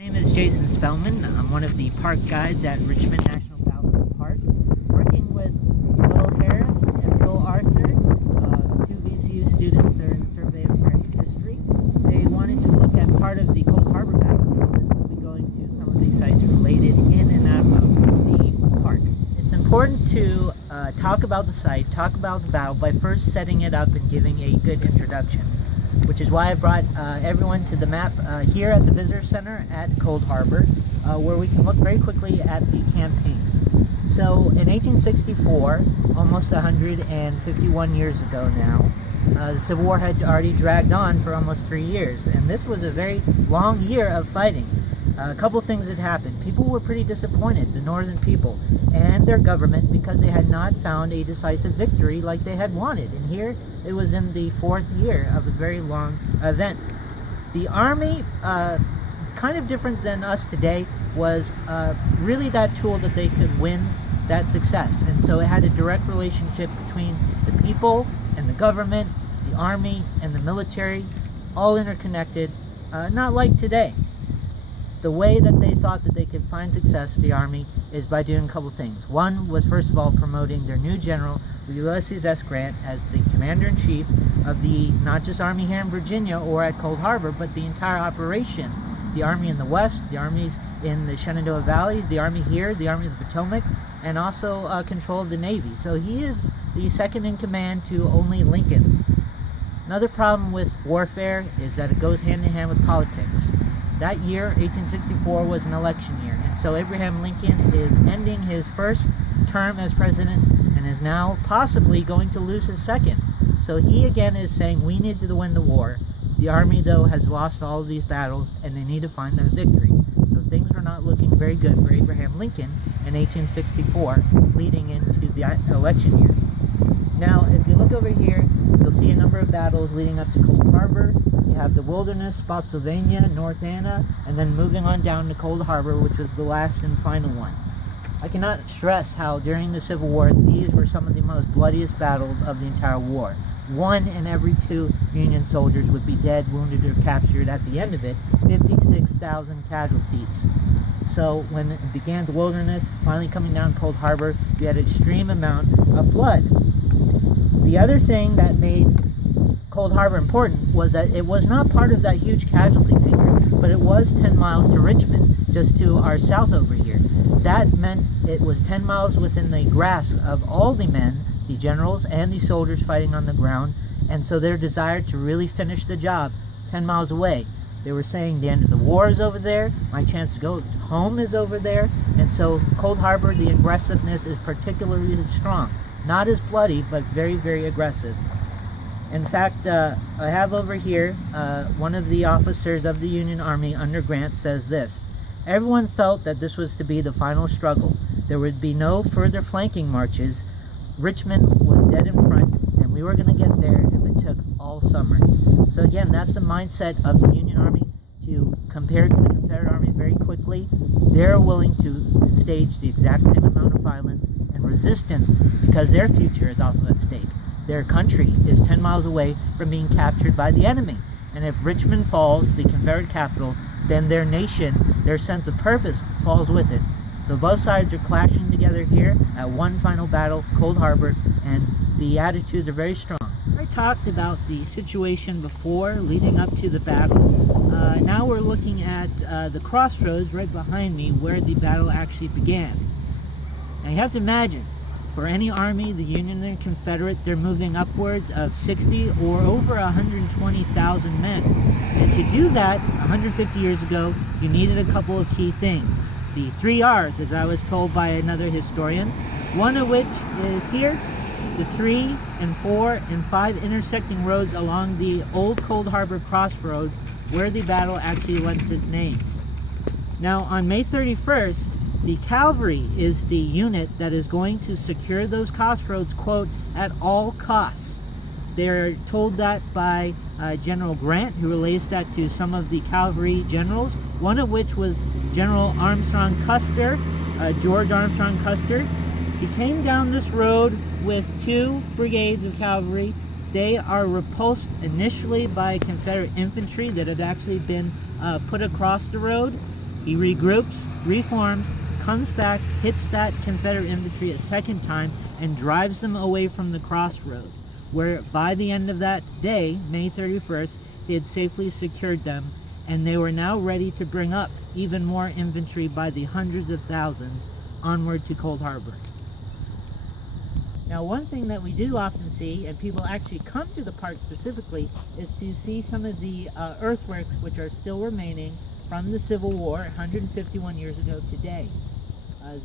My name is Jason Spelman. I'm one of the park guides at Richmond National Battlefield Park, working with Will Harris and Will Arthur, two VCU students that are in the Survey of American History. They wanted to look at part of the Cold Harbor battlefield, and we'll be going to some of these sites related in and out of the park. It's important to talk about the site, talk about the battle by first setting it up and giving a good introduction, which is why I brought everyone to the map here at the Visitor Center at Cold Harbor, where we can look very quickly at the campaign. So in 1864, almost 151 years ago now, the Civil War had already dragged on for almost 3 years, and this was a very long year of fighting. A couple things had happened. People were pretty disappointed, the northern people and their government, because they had not found a decisive victory like they had wanted. And here it was in the 4th year of a very long event. The army, kind of different than us today, was really that tool that they could win that success. And so it had a direct relationship between the people and the government, the army and the military, all interconnected, not like today. The way that they thought that they could find success, the Army, is by doing a couple things. One was, first of all, promoting their new general, Ulysses S. Grant, as the commander-in-chief of the, not just Army here in Virginia or at Cold Harbor, but the entire operation. The Army in the West, the armies in the Shenandoah Valley, the Army here, the Army of the Potomac, and also control of the Navy. So he is the second in command to only Lincoln. Another problem with warfare is that it goes hand in hand with politics. That year, 1864, was an election year, and so Abraham Lincoln is ending his first term as president and is now possibly going to lose his second. So he again is saying we need to win the war. The army, though, has lost all of these battles, and they need to find that victory. So things were not looking very good for Abraham Lincoln in 1864, leading into the election year. Now, if you look over here, you'll see a number of battles leading up to Cold Harbor. You have the Wilderness, Spotsylvania, North Anna, and then moving on down to Cold Harbor, which was the last and final one. I cannot stress how during the Civil War, these were some of the most bloodiest battles of the entire war. 1 in every 2 Union soldiers would be dead, wounded, or captured. At the end of it, 56,000 casualties. So when it began the Wilderness, finally coming down Cold Harbor, you had an extreme amount of blood. The other thing that made Cold Harbor important was that it was not part of that huge casualty figure, but it was 10 miles to Richmond, just to our south over here. That meant it was 10 miles within the grasp of all the men, the generals and the soldiers fighting on the ground, and so their desire to really finish the job 10 miles away. They were saying the end of the war is over there, my chance to go home is over there, and so Cold Harbor, the aggressiveness is particularly strong. Not as bloody, but very, very aggressive. In fact, I have over here, one of the officers of the Union Army under Grant says this: everyone felt that this was to be the final struggle. There would be no further flanking marches. Richmond was dead in front, and we were going to get there if it took all summer. So again, that's the mindset of the Union Army, to compare to the Confederate Army very quickly. They're willing to stage the exact same amount of violence and resistance because their future is also at stake. Their country is 10 miles away from being captured by the enemy. And if Richmond falls, the Confederate capital, then their nation, their sense of purpose falls with it. So both sides are clashing together here at one final battle, Cold Harbor, and the attitudes are very strong. I talked about the situation before, leading up to the battle. Now we're looking at the crossroads right behind me where the battle actually began. Now you have to imagine, for any army, the Union and Confederate, they're moving upwards of 60 or over 120,000 men. And to do that, 150 years ago, you needed a couple of key things. The 3 R's, as I was told by another historian, one of which is here, the 3 and 4 and 5 intersecting roads along the old Cold Harbor crossroads where the battle actually lent its name. Now, on May 31st, the cavalry is the unit that is going to secure those crossroads, quote, at all costs. They're told that by General Grant, who relays that to some of the cavalry generals, one of which was General Armstrong Custer, George Armstrong Custer. He came down this road with 2 brigades of cavalry. They are repulsed initially by Confederate infantry that had actually been put across the road. He regroups, reforms, comes back, hits that Confederate infantry a second time, and drives them away from the crossroad, where by the end of that day, May 31st, he had safely secured them, and they were now ready to bring up even more infantry by the hundreds of thousands onward to Cold Harbor. Now, one thing that we do often see, and people actually come to the park specifically, is to see some of the earthworks which are still remaining from the Civil War 151 years ago today.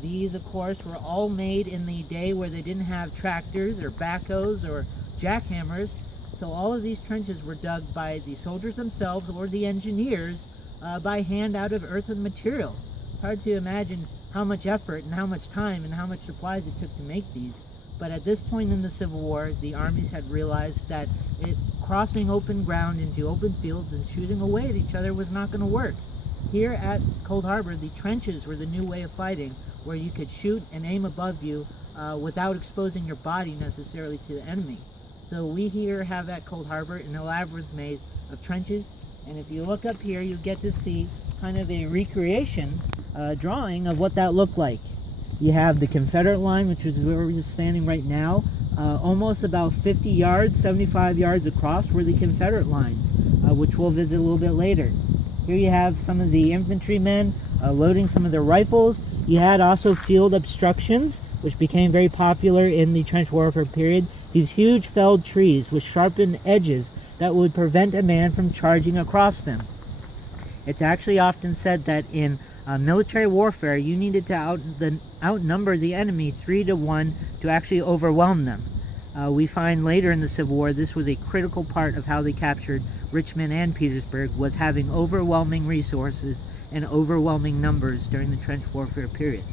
These, of course, were all made in the day where they didn't have tractors or backhoes or jackhammers, so all of these trenches were dug by the soldiers themselves or the engineers by hand out of earth and material. It's hard to imagine how much effort and how much time and how much supplies it took to make these. But at this point in the Civil War, the armies had realized that crossing open ground into open fields and shooting away at each other was not going to work. Here at Cold Harbor, the trenches were the new way of fighting, where you could shoot and aim above you without exposing your body necessarily to the enemy. So we here have at Cold Harbor an elaborate maze of trenches, and if you look up here, you get to see kind of a recreation drawing of what that looked like. You have the Confederate line, which is where we're just standing right now. Almost about 50 yards, 75 yards across were the Confederate lines, which we'll visit a little bit later. Here you have some of the infantrymen loading some of their rifles. You had also field obstructions, which became very popular in the trench warfare period. These huge felled trees with sharpened edges that would prevent a man from charging across them. It's actually often said that in military warfare, you needed to outnumber the enemy 3-1 to actually overwhelm them. We find later in the Civil War this was a critical part of how they captured Richmond and Petersburg, was having overwhelming resources and overwhelming numbers during the trench warfare period.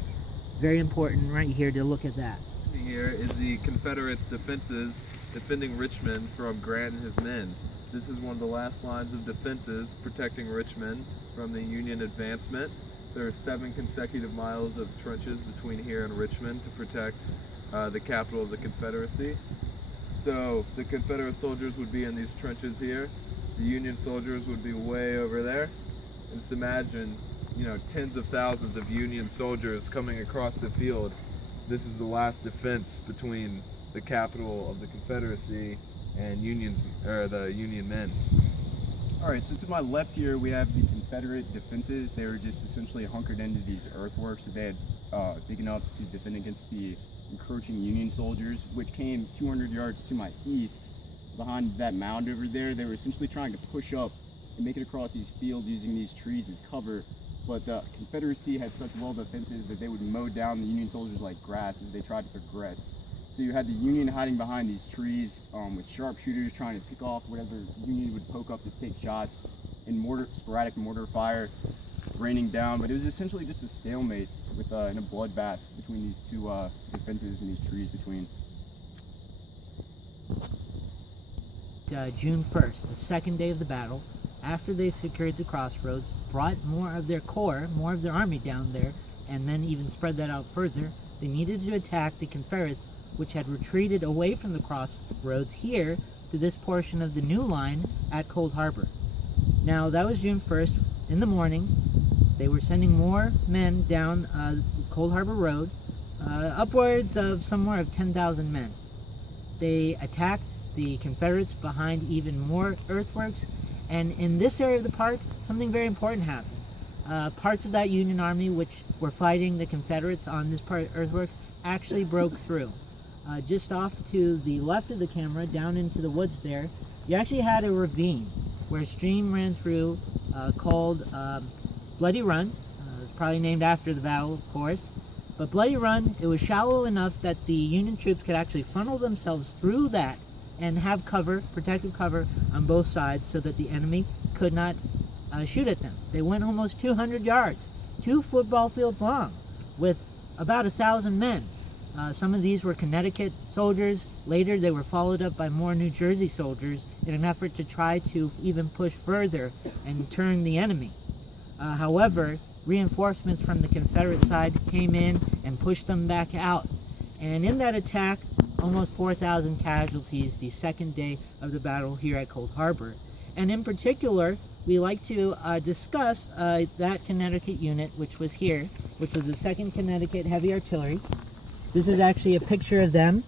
Very important right here to look at that. Here is the Confederates' defenses defending Richmond from Grant and his men. This is one of the last lines of defenses protecting Richmond from the Union advancement. There are 7 consecutive miles of trenches between here and Richmond to protect the capital of the Confederacy. So the Confederate soldiers would be in these trenches here. The Union soldiers would be way over there. And just imagine, tens of thousands of Union soldiers coming across the field. This is the last defense between the capital of the Confederacy and the Union men. Alright, so to my left here we have the Confederate defenses. They were just essentially hunkered into these earthworks that they had digging up to defend against the encroaching Union soldiers, which came 200 yards to my east. Behind that mound over there, they were essentially trying to push up and make it across these fields using these trees as cover, but the Confederacy had such well defenses that they would mow down the Union soldiers like grass as they tried to progress. So you had the Union hiding behind these trees with sharpshooters trying to pick off whatever Union would poke up to take shots, and sporadic mortar fire raining down. But it was essentially just a stalemate with in a bloodbath between these two defenses and these trees between. June 1st, the second day of the battle, after they secured the crossroads, brought more of their corps, more of their army down there, and then even spread that out further, they needed to attack the Confederates, which had retreated away from the crossroads here to this portion of the new line at Cold Harbor. Now, that was June 1st. In the morning, they were sending more men down Cold Harbor Road, upwards of somewhere of 10,000 men. They attacked the Confederates behind even more earthworks, and in this area of the park, something very important happened. Parts of that Union army which were fighting the Confederates on this part of earthworks actually broke through. Just off to the left of the camera, down into the woods there, you actually had a ravine where a stream ran through called Bloody Run. It's probably named after the battle, of course. But Bloody Run, it was shallow enough that the Union troops could actually funnel themselves through that and have cover, protective cover on both sides so that the enemy could not shoot at them. They went almost 200 yards, 2 football fields long, with about 1,000 men. Some of these were Connecticut soldiers. Later they were followed up by more New Jersey soldiers in an effort to try to even push further and turn the enemy. However, reinforcements from the Confederate side came in and pushed them back out. And in that attack, almost 4,000 casualties the second day of the battle here at Cold Harbor. And in particular, we like to discuss that Connecticut unit, which was here, which was the 2nd Connecticut Heavy Artillery. This is actually a picture of them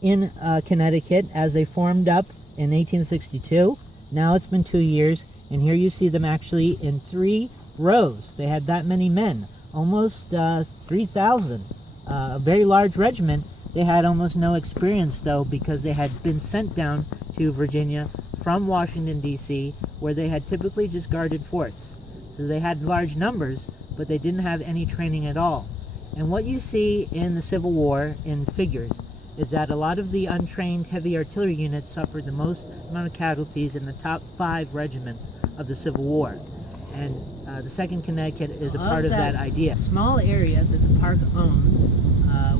in Connecticut as they formed up in 1862. Now it's been 2 years, and here you see them actually in 3 rows. They had that many men, almost 3,000. A very large regiment. They had almost no experience, though, because they had been sent down to Virginia from Washington, D.C., where they had typically just guarded forts. So they had large numbers, but they didn't have any training at all. And what you see in the Civil War in figures is that a lot of the untrained heavy artillery units suffered the most amount of casualties in the top 5 regiments of the Civil War. And the 2nd Connecticut is a part of that idea. Small area that the park owns,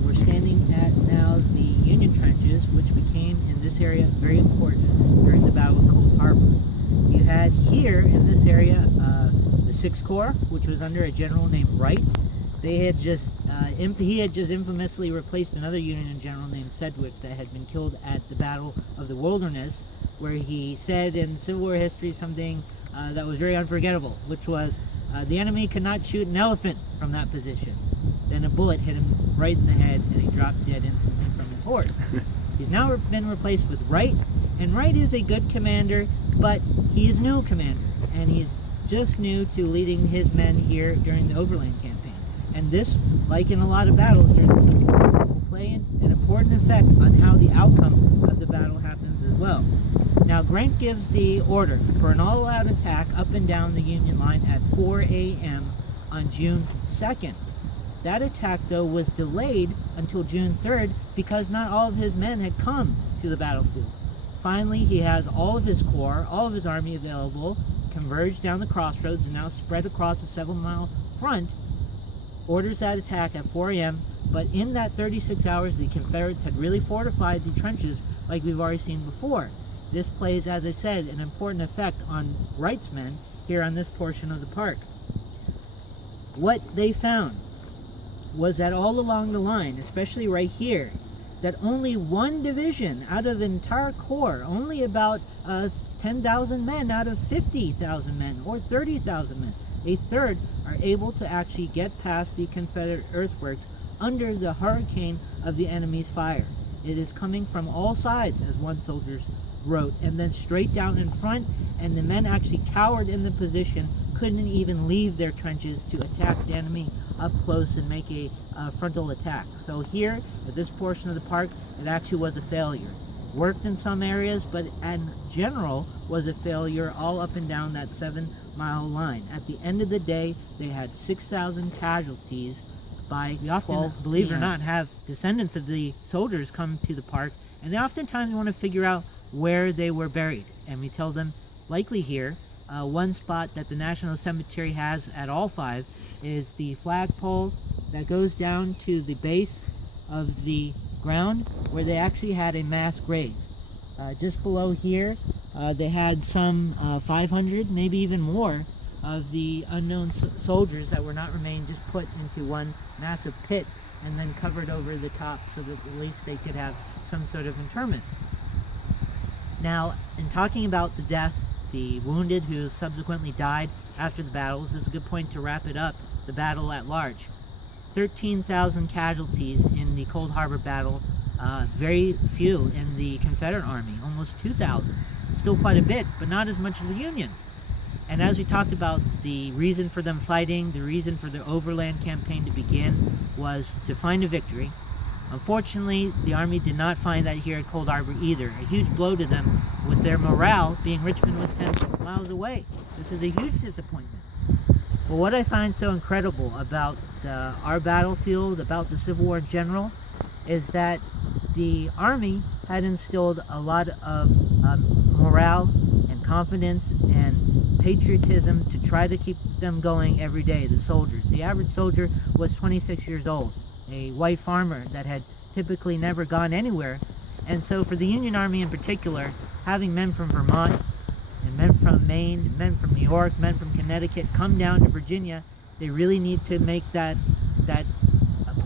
we're standing at now the Union trenches, which became in this area very important during the Battle of Cold Harbor. You had here in this area the 6th Corps, which was under a general named Wright. They had just he had just infamously replaced another Union general named Sedgwick that had been killed at the Battle of the Wilderness, where he said in Civil War history something that was very unforgettable, which was the enemy could not shoot an elephant from that position. Then a bullet hit him right in the head, and he dropped dead instantly from his horse. He's now been replaced with Wright, and Wright is a good commander, but he is new commander, and he's just new to leading his men here during the Overland Campaign. And this, like in a lot of battles during the Civil War, will play an important effect on how the outcome of the battle happens as well. Now, Grant gives the order for an all-out attack up and down the Union line at 4 a.m. on June 2nd. That attack, though, was delayed until June 3rd because not all of his men had come to the battlefield. Finally, he has all of his corps, all of his army available, converged down the crossroads and now spread across a 7-mile front, orders that attack at 4 a.m., but in that 36 hours, the Confederates had really fortified the trenches like we've already seen before. This plays, as I said, an important effect on Wright's men here on this portion of the park. What they found was that all along the line, especially right here, that only one division out of the entire corps, only about 10,000 men out of 50,000 men or 30,000 men, a third, are able to actually get past the Confederate earthworks under the hurricane of the enemy's fire. It is coming from all sides, as one soldier wrote, and then straight down in front, and the men actually cowered in the position, couldn't even leave their trenches to attack the enemy up close and make a frontal attack. So here, at this portion of the park, it actually was a failure. Worked in some areas, but in general was a failure all up and down that 7-mile line. At the end of the day, they had 6,000 casualties. We often, believe it or not, have descendants of the soldiers come to the park, and they oftentimes want to figure out where they were buried. And we tell them, likely here, one spot that the National Cemetery has at all 5 is the flagpole that goes down to the base of the ground where they actually had a mass grave. Just below here, they had some 500, maybe even more, of the unknown soldiers that were not remain just put into one massive pit and then covered over the top so that at least they could have some sort of interment. Now, in talking about the death, the wounded who subsequently died after the battles, this is a good point to wrap it up, the battle at large. 13,000 casualties in the Cold Harbor battle, very few in the Confederate Army, almost 2,000. Still quite a bit, but not as much as the Union. And as we talked about, the reason for them fighting, the reason for the Overland Campaign to begin was to find a victory. Unfortunately, the Army did not find that here at Cold Harbor either. A huge blow to them, with their morale being Richmond was 10 miles away. This was a huge disappointment. But what I find so incredible about our battlefield, about the Civil War in general, is that the Army had instilled a lot of morale and confidence and patriotism to try to keep them going every day, the soldiers. The average soldier was 26 years old, a white farmer that had typically never gone anywhere. And so for the Union Army in particular, having men from Vermont and men from Maine, men from New York, men from Connecticut come down to Virginia, they really need to make that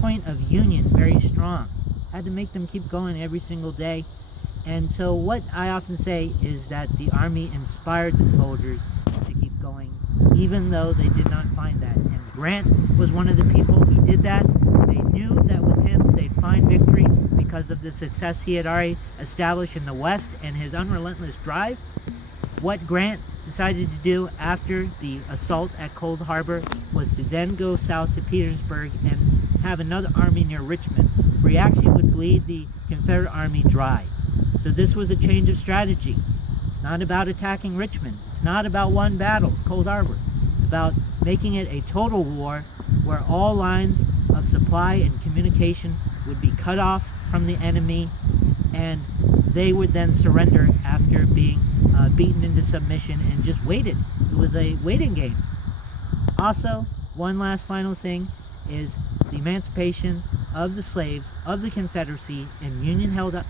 point of union very strong. Had to make them keep going every single day. And so what I often say is that the Army inspired the soldiers to keep going, even though they did not find that. And Grant was one of the people who did that. They knew that with him they'd find victory because of the success he had already established in the West and his unrelentless drive. What Grant decided to do after the assault at Cold Harbor was to then go south to Petersburg and have another army near Richmond, where he actually would bleed the Confederate army dry. So this was a change of strategy. It's not about attacking Richmond. It's not about one battle, Cold Harbor. It's about making it a total war where all lines of supply and communication would be cut off from the enemy, and they would then surrender after being beaten into submission and just waited. It was a waiting game. Also, one last final thing is the emancipation of the slaves of the Confederacy in Union-held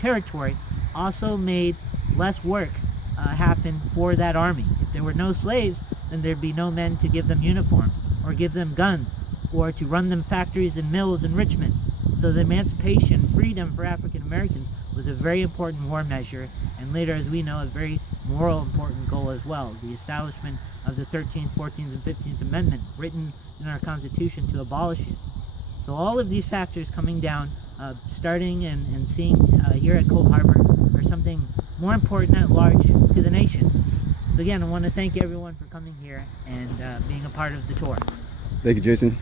territory also made less work happen for that army. If there were no slaves, then there'd be no men to give them uniforms or give them guns or to run them factories and mills in Richmond. So the emancipation, freedom for African Americans was a very important war measure, and later, as we know, a very moral important goal as well. The establishment of the 13th, 14th, and 15th Amendment written in our Constitution to abolish it. So all of these factors coming down, starting and seeing here at Cold Harbor are something more important at large to the nation. So again, I want to thank everyone for coming here and being a part of the tour. Thank you, Jason.